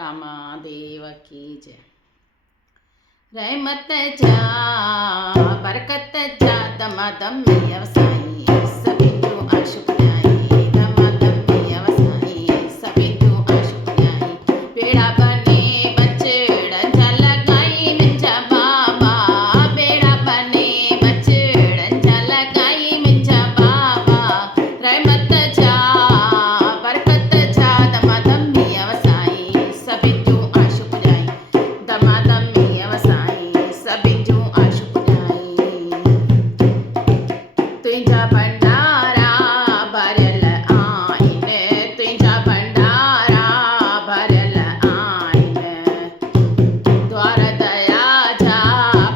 रामादेव की जय। रहमत जा बरकत जा दमादम व्यवसायी सभी जो आशुक जाई दमादम व्यवसायी सभी जो आशुक जाई बेड़ा बने बचड़न झलकाई मिंजा बाबा बेड़ा बने बचड़न झलकाई मिंजा बाबा रहमत जा बरकत जा दमादम व्यवसायी सभी जो आशुक जाई दमादम व्यवसायी सभी जो आशुक जाई तुझा भंडारा भरल आईन तुझा भंडारा भरल आईन द्वार दया जा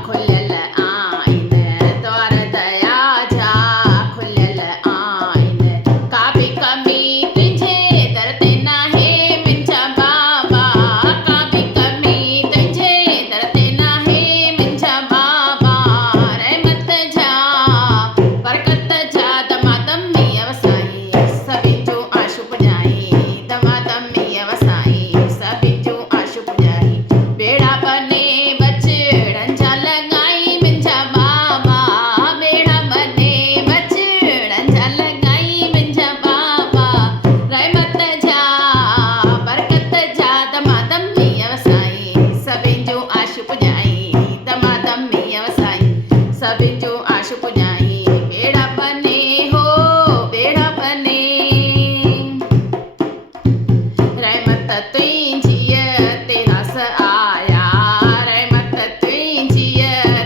खुलल आईन द्वार दया जा खुलल आईन का भी कमी तुझे दर ना है मिंजा बाबा का भी कमी तुझे दर ना है मिंजा बाबा रहमत जा बरकत जा दमादम व्यवसायी सभी जो आशुक जाई दमादम व्यवसायी सभी जो आशुक जाई बेड़ा बने बचड़न झलकाई मिंजा बाबा बेड़ा बने बचड़न झलकाई मिंजा बाबा रहमत जा बरकत जा दमादम व्यवसायी सभी जो आशुक जाई दमादम व्यवसायी सभी जो आशुक जाई बेड़ा बने हो बेड़ा बने रहमत तुझी ते रस आया रहमत तुझी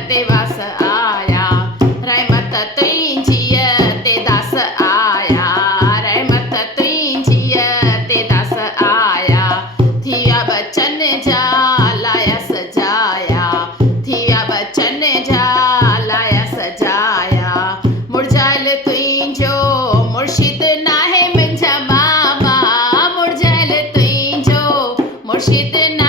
ते वास आया रहमत तुझी ते दास आया रहमत तुझी ते दास आया थिया बचन जा लाया सजाया थिया बचन जा लाया सजाया मुरझायल तुझो मुर्शिद ना है मिंजा बाबा मुरझायल तुझो मुर्शिद ना